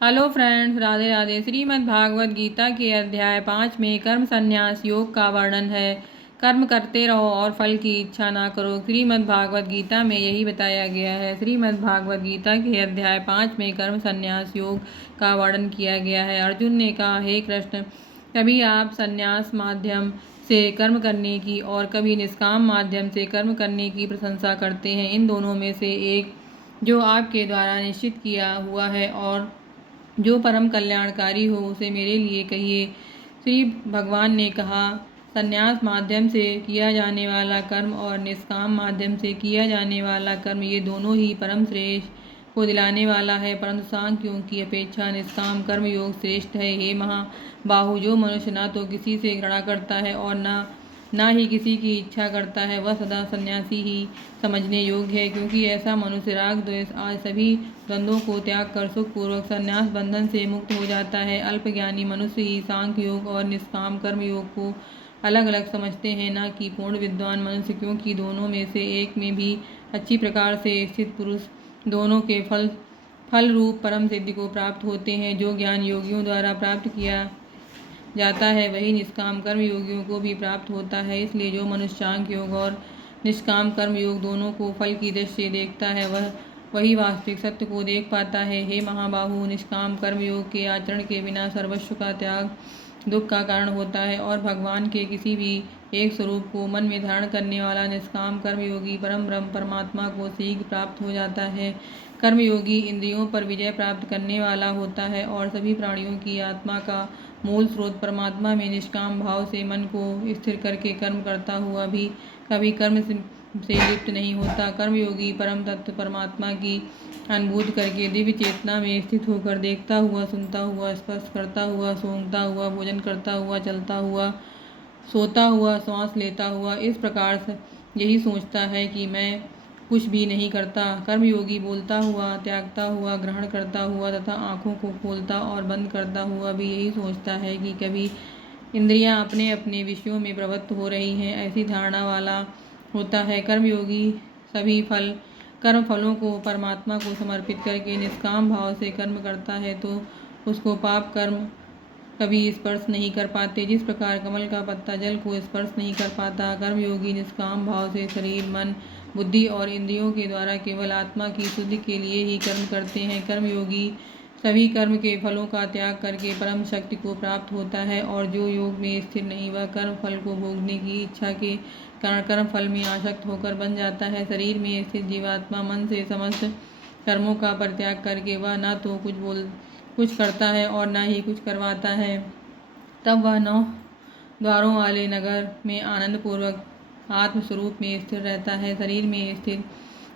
Hello friends, Radhe Radhe. Shrimad Bhagavad Gita के अध्याय 5 में कर्म संन्यास योग का वर्णन है। कर्म करते रहो और फल की इच्छा ना करो। श्रीमद् भागवत गीता में यही बताया गया है। श्रीमद् भागवत गीता के अध्याय 5 में कर्म संन्यास योग का वर्णन किया गया है। अर्जुन ने कहा, हे कृष्ण, कभी आप संन्यास माध्यम से कर्म करने की और कभी निष्काम माध्यम से कर्म करने की प्रशंसा करते हैं। इन दोनों में से एक जो आपके द्वारा निश्चित किया हुआ है और जो परम कल्याणकारी हो उसे मेरे लिए कहिए। श्री भगवान ने कहा, संन्यास माध्यम से किया जाने वाला कर्म और निष्काम माध्यम से किया जाने वाला कर्म, ये दोनों ही परम श्रेष्ठ को दिलाने वाला है, परंतु सांख्यों की अपेक्षा निष्काम कर्म योग श्रेष्ठ है। हे महाबाहु, जो मनुष्य ना तो किसी से घृणा करता है और ना ही किसी की इच्छा करता है, वह सदा सन्यासी ही समझने योग्य है, क्योंकि ऐसा मनुष्य राग द्वेष आज सभी द्वंद्वों को त्याग कर सुख पूर्वक संन्यास बंधन से मुक्त हो जाता है। अल्पज्ञानी मनुष्य ही सांख्य योग और निष्काम कर्म योग को अलग अलग समझते हैं, न कि पूर्ण विद्वान मनुष्य, क्योंकि दोनों में से एक में भी अच्छी प्रकार से स्थित पुरुष दोनों के फल रूप परम सिद्धि को प्राप्त होते हैं। जो ज्ञान योगियों द्वारा प्राप्त किया जाता है वही निष्काम कर्म योगियों को भी प्राप्त होता है। इसलिए जो मनुष्य सांख्य योग और निष्काम कर्म योग दोनों को फल की दृष्टि से देखता है, वही वास्तविक सत्य को देख पाता है। हे महाबाहु, निष्काम कर्म योग के आचरण के बिना सर्वस्व का त्याग दुख का कारण होता है, और भगवान के किसी भी एक स्वरूप को मन में धारण करने वाला निष्काम कर्मयोगी परम ब्रह्म परमात्मा को शीघ्र प्राप्त हो जाता है। कर्मयोगी इंद्रियों पर विजय प्राप्त करने वाला होता है और सभी प्राणियों की आत्मा का मूल स्रोत परमात्मा में निष्काम भाव से मन को स्थिर करके कर्म करता हुआ भी कभी कर्म से लिप्त नहीं होता। कर्मयोगी परम तत्व परमात्मा की अनुभूति करके दिव्य चेतना में स्थित होकर देखता हुआ, सुनता हुआ, स्पर्श करता हुआ, सूंघता हुआ, भोजन करता हुआ, चलता हुआ, सोता हुआ, श्वास लेता हुआ, इस प्रकार से यही सोचता है कि मैं कुछ भी नहीं करता। कर्मयोगी बोलता हुआ, त्यागता हुआ, ग्रहण करता हुआ तथा आँखों को खोलता और बंद करता हुआ भी यही सोचता है कि कभी इंद्रियां अपने अपने विषयों में प्रवृत्त हो रही हैं, ऐसी धारणा वाला होता है। कर्मयोगी सभी कर्म फलों को परमात्मा को समर्पित करके निष्काम भाव से कर्म करता है, तो उसको पाप कर्म कभी स्पर्श नहीं कर पाते। जिस प्रकार कमल का पत्ता जल को स्पर्श नहीं कर पाता, कर्मयोगी निष्काम भाव से शरीर, मन, बुद्धि और इंद्रियों के द्वारा केवल आत्मा की शुद्धि के लिए ही कर्म करते हैं। कर्मयोगी सभी कर्म के फलों का त्याग करके परम शक्ति को प्राप्त होता है, और जो योग में स्थिर नहीं, वह कर्म फल को भोगने की इच्छा के कारण कर्म फल में आसक्त होकर बन जाता है। शरीर में स्थित जीवात्मा मन से समस्त कर्मों का परित्याग करके वह न तो कुछ करता है और न ही कुछ करवाता है। तब वह 9 द्वारों वाले नगर में आनंद पूर्वक आत्मस्वरूप में स्थिर रहता है। शरीर में स्थित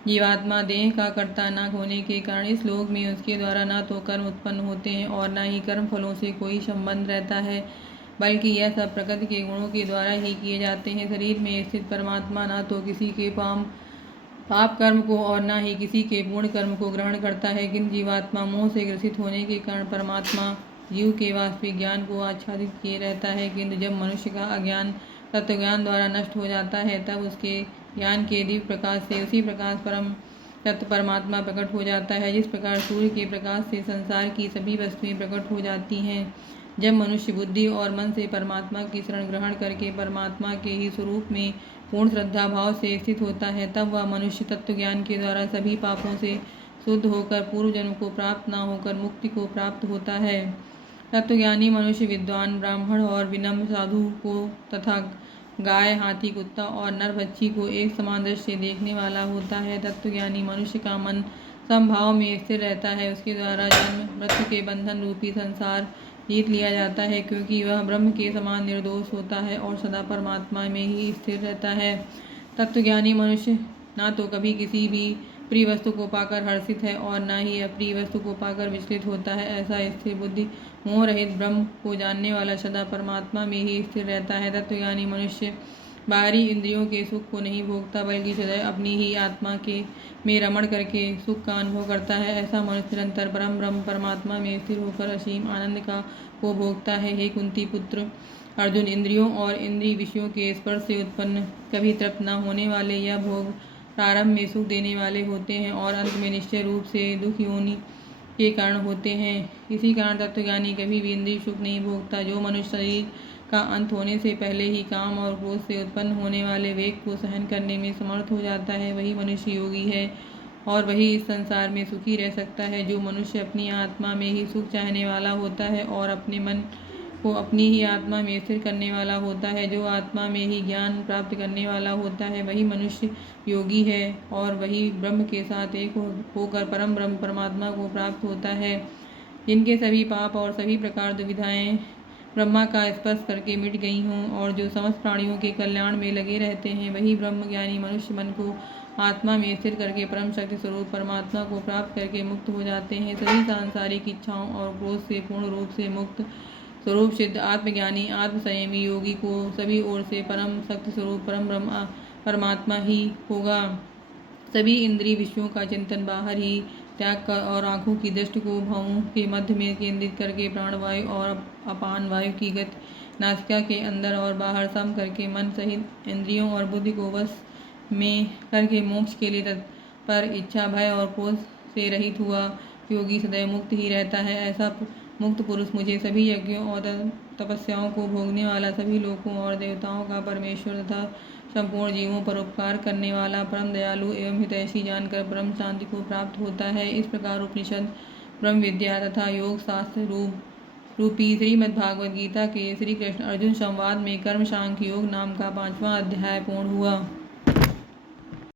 जीवात्मा देह का कर्ता न होने के कारण इस लोक में उसके द्वारा न तो कर्म उत्पन्न होते हैं और न ही कर्म फलों से कोई संबंध रहता है, बल्कि यह सब प्रकृति के गुणों के द्वारा ही किए जाते हैं। शरीर में स्थित परमात्मा न तो किसी के पाप कर्म को और न ही किसी के पूर्ण कर्म को ग्रहण करता है, किंतु जीवात्मा मोह से ग्रसित होने के कारण परमात्मा जीव के वास्तविक ज्ञान को आच्छादित किए रहता है। किंतु जब मनुष्य का अज्ञान तत्वज्ञान द्वारा नष्ट हो जाता है, तब उसके ज्ञान के दिव्य प्रकाश से उसी प्रकाश परम तत्व परमात्मा प्रकट हो जाता है, जिस प्रकार सूर्य के प्रकाश से संसार की सभी वस्तुएं प्रकट हो जाती हैं। जब मनुष्य बुद्धि और मन से परमात्मा की शरण ग्रहण करके परमात्मा के ही स्वरूप में पूर्ण श्रद्धा भाव से स्थित होता है, तब वह मनुष्य तत्व ज्ञान के द्वारा सभी पापों से शुद्ध होकर पूर्व जन्म को प्राप्त न होकर मुक्ति को प्राप्त होता है। तत्वज्ञानी मनुष्य विद्वान ब्राह्मण और विनम्र साधु को तथा गाय, हाथी, कुत्ता और नर पक्षी को एक समान दृष्टि से देखने वाला होता है। तत्वज्ञानी मनुष्य का मन समभाव में स्थिर रहता है, उसके द्वारा जन्म मृत्यु के बंधन रूपी संसार जीत लिया जाता है, क्योंकि वह ब्रह्म के समान निर्दोष होता है और सदा परमात्मा में ही स्थिर रहता है। तत्वज्ञानी मनुष्य ना तो कभी किसी भी प्रिय वस्तु को पाकर हर्षित है और न ही अप्रिय वस्तु को पाकर विचलित होता है। ऐसा स्थिर बुद्धि मोह रहित ब्रह्म को जानने वाला सदा परमात्मा में ही स्थिर रहता है। तत्वज्ञानी मनुष्य बाहरी इंद्रियों के सुख को नहीं भोगता, बल्कि सदैव अपनी ही आत्मा के में रमण करके सुख का अनुभव करता है। ऐसा मनुष्य निरंतर परम ब्रह्म परमात्मा में स्थिर होकर असीम आनंद को भोगता है। हे कुंती पुत्र अर्जुन, इंद्रियों और इंद्रिय विषयों के स्पर्श से उत्पन्न कभी तृप्त न होने वाले यह भोग प्रारंभ में सुख देने वाले होते हैं और अंत में निश्चय रूप से दुख योनि के कारण होते हैं। इसी कारण तत्वज्ञानी कभी भी इंद्रिय सुख नहीं भोगता। जो मनुष्य शरीर का अंत होने से पहले ही काम और क्रोध से उत्पन्न होने वाले वेग को सहन करने में समर्थ हो जाता है, वही मनुष्य योगी है और वही इस संसार में सुखी रह सकता है। जो मनुष्य अपनी आत्मा में ही सुख चाहने वाला होता है और अपने मन को अपनी ही आत्मा में स्थिर करने वाला होता है, जो आत्मा में ही ज्ञान प्राप्त करने वाला होता है, वही मनुष्य योगी है और वही ब्रह्म के साथ एक होकर परम ब्रह्म परमात्मा को प्राप्त होता है। जिनके सभी पाप और सभी प्रकार दुविधाएं ब्रह्मा का स्पर्श करके मिट गई हों और जो समस्त प्राणियों के कल्याण में लगे रहते हैं, वही ब्रह्म ज्ञानी मनुष्य मन को आत्मा में स्थिर करके परम शक्ति स्वरूप परमात्मा को प्राप्त करके मुक्त हो जाते हैं। सभी सांसारिक इच्छाओं और क्रोध से पूर्ण रूप से मुक्त स्वरूप सिद्ध आत्मज्ञानी आत्मसंयमी योगी को सभी ओर से परम शक्ति स्वरूप परम ब्रह्म परमात्मा ही होगा। सभी इंद्रिय विषयों का चिंतन बाहर ही त्याग कर और आँखों की दृष्टि को भावों के मध्य में केंद्रित करके प्राणवायु और अपान वायु की गति नासिका के अंदर और बाहर सम करके मन सहित इंद्रियों और बुद्धि को वश में करके मोक्ष के लिए तत्पर इच्छा भय और क्रोध से रहित हुआ योगी सदैव मुक्त ही रहता है। ऐसा मुक्त पुरुष मुझे सभी यज्ञों और तपस्याओं को भोगने वाला, सभी लोकों और देवताओं का परमेश्वर तथा संपूर्ण जीवों पर उपकार करने वाला परम दयालु एवं हितैषी जानकर परम शांति को प्राप्त होता है। इस प्रकार उपनिषद ब्रह्म विद्या तथा योग शास्त्र रूपी श्रीमद्भागवत गीता के श्री कृष्ण अर्जुन संवाद में कर्म सांख्य योग नाम का 5वां अध्याय पूर्ण हुआ।